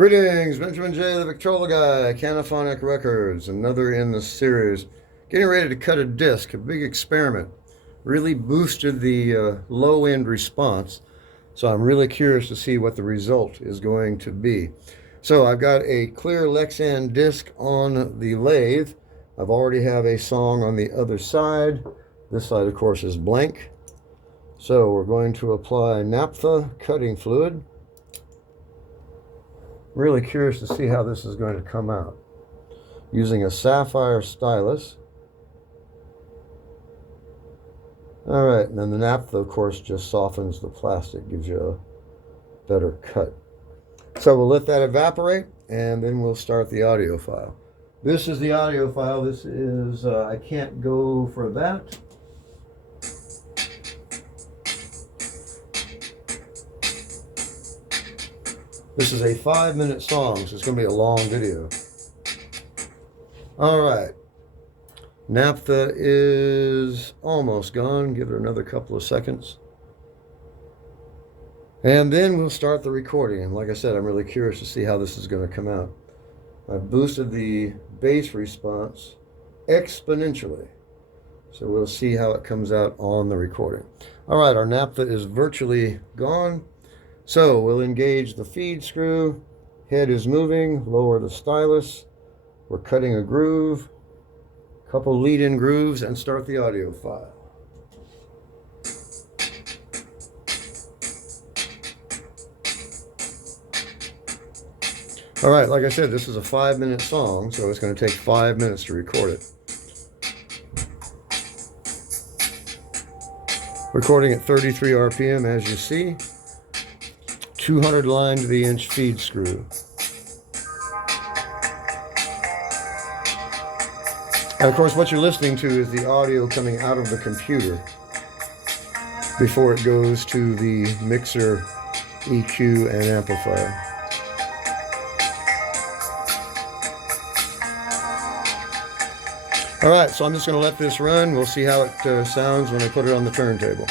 Greetings, Benjamin J. the Victrola Guy, Canophonic Records, another in the series. Getting ready to cut a disc, a big experiment. Really boosted the low-end response, so I'm really curious to see what the result is going to be. So I've got a clear Lexan disc on the lathe. I've already have a song on the other side. This side, of course, is blank. So we're going to apply naphtha cutting fluid. Really curious to see how this is going to come out. Using a sapphire stylus. All right, and then the naphtha, of course, just softens the plastic, gives you a better cut. So we'll let that evaporate, and then we'll start the audio file. This is the audio file. This is, I can't go for that. This is a 5-minute song, so it's going to be a long video. All right. Naphtha is almost gone. Give it another couple of seconds. And then we'll start the recording. And like I said, I'm really curious to see how this is going to come out. I've boosted the bass response exponentially. So we'll see how it comes out on the recording. All right, our naphtha is virtually gone. So we'll engage the feed screw. Head is moving. Lower the stylus. We're cutting a groove. Couple lead-in grooves, and start the audio file. All right, like I said, this is a 5-minute song, so it's going to take 5 minutes to record it. Recording at 33 RPM, as you see. 200 line to the inch feed screw. And of course, what you're listening to is the audio coming out of the computer before it goes to the mixer, EQ, and amplifier. All right, so I'm just going to let this run. We'll see how it sounds when I put it on the turntable.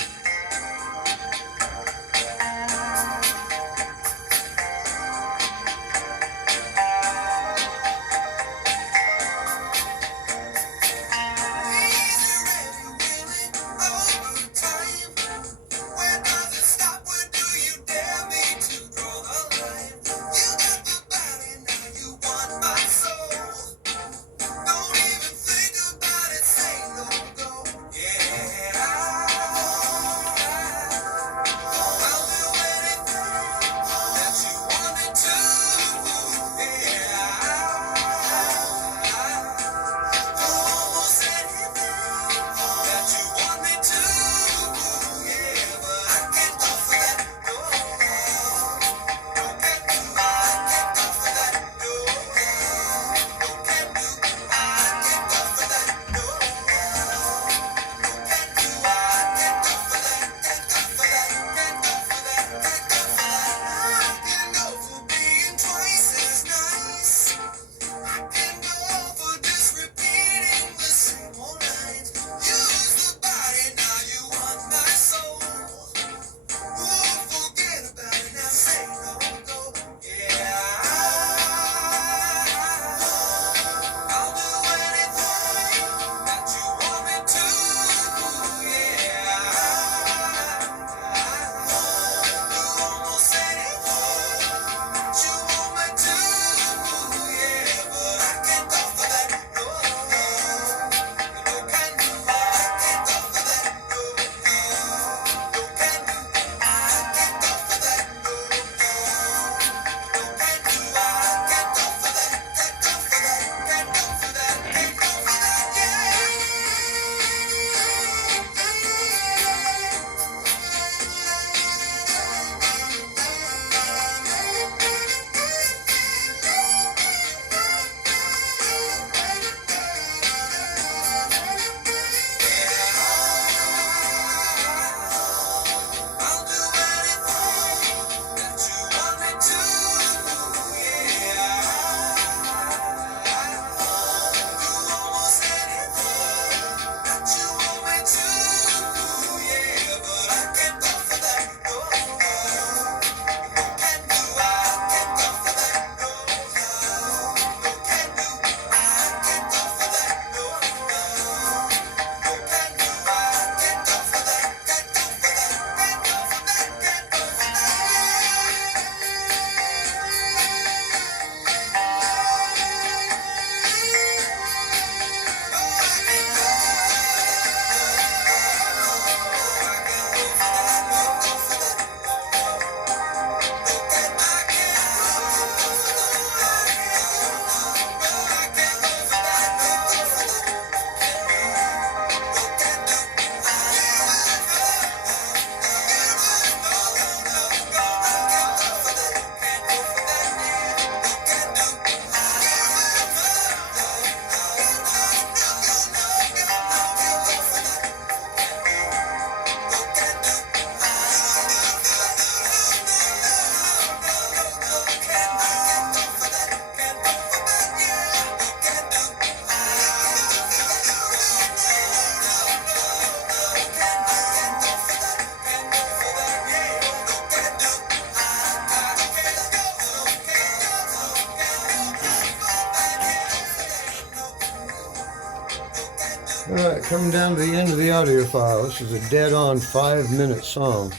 Alright, coming down to the end of the audio file. This is a dead-on 5-minute song.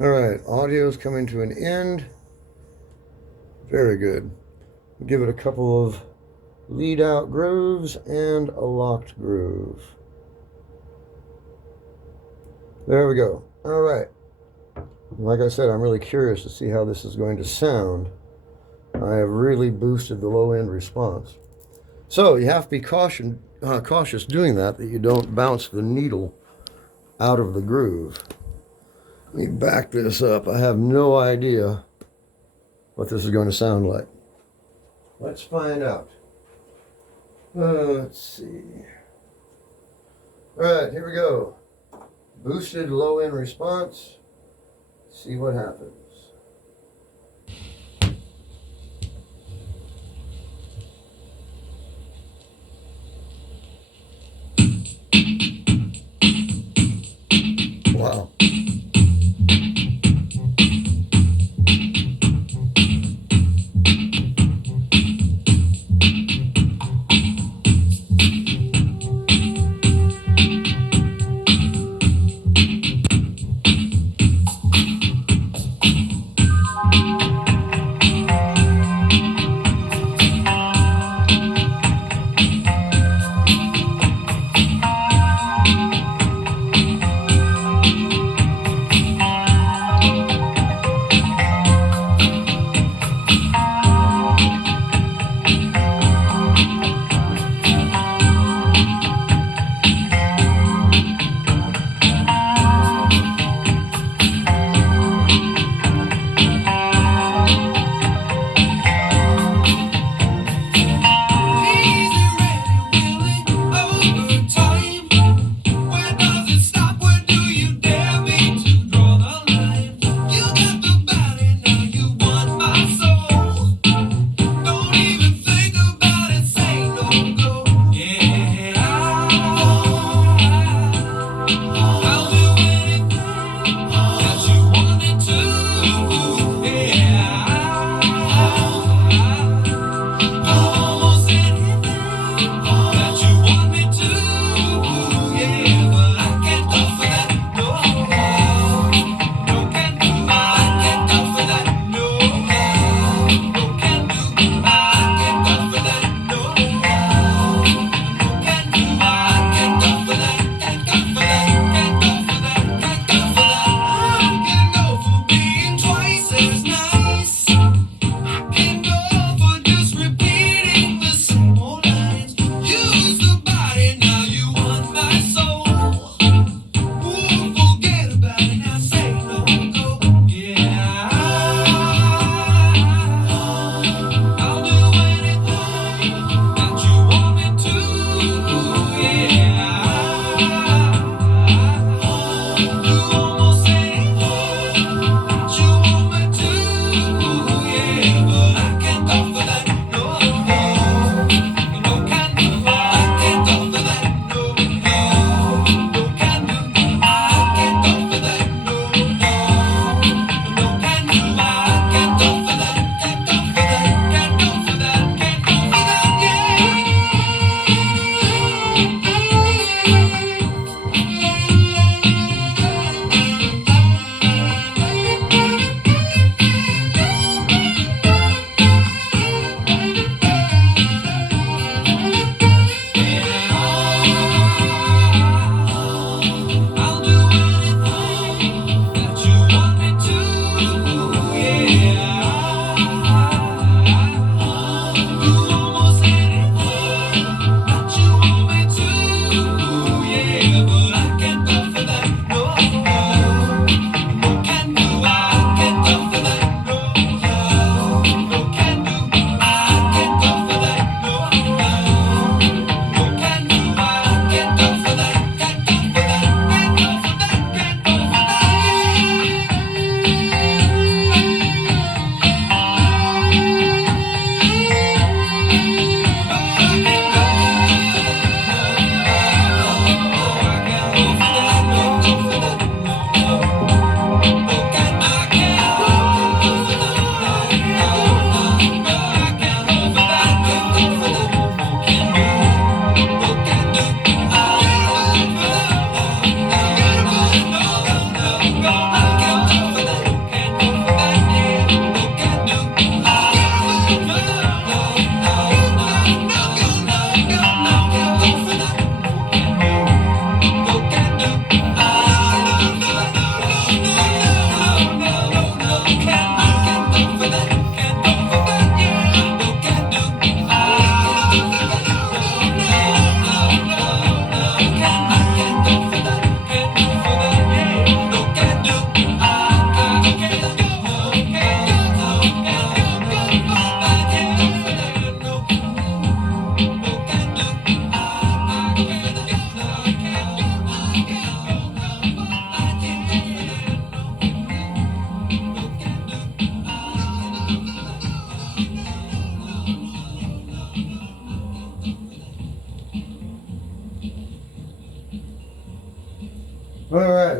Alright, audio's coming to an end. Very good. Give it a couple of lead out grooves and a locked groove. There we go. Alright. Like I said, I'm really curious to see how this is going to sound. I have really boosted the low end response. So you have to be cautious doing that you don't bounce the needle out of the groove. Let me back this up. I have no idea what this is going to sound like. Let's find out. Let's see. All right, here we go. Boosted low end response. See what happens. Wow.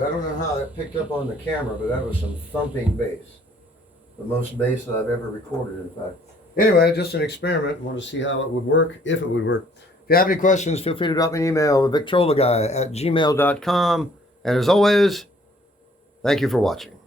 right. I don't know how that picked up on the camera, but that was some thumping bass. The most bass that I've ever recorded, in fact. Anyway, just an experiment. I want to see how it would work, if it would work. If you have any questions, feel free to drop me an email at victrolaguy@gmail.com. And as always, thank you for watching.